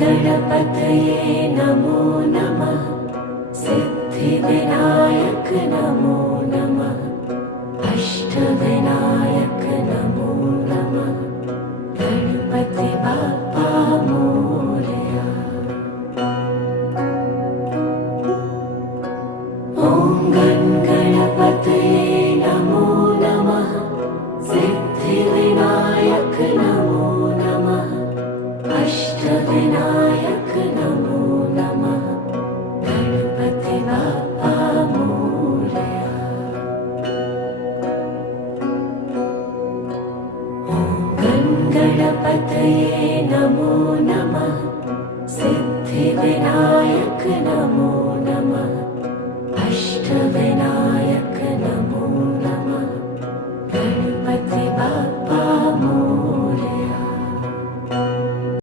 गणपतये नमो नमः। सिद्धिविनायक नमो नमः। अष्टविनायक नमो नमः। गणपति बाप्पा मोरया। ॐ गणपतये नमो नमः। सिद्धिविनायक नमो नमः। अष्टविनायक नमो नमः। गणपति बाप्पा मोरया। गणपतये नमो नमः। सिद्धिविनायक नमो नमः। अष्टविनायक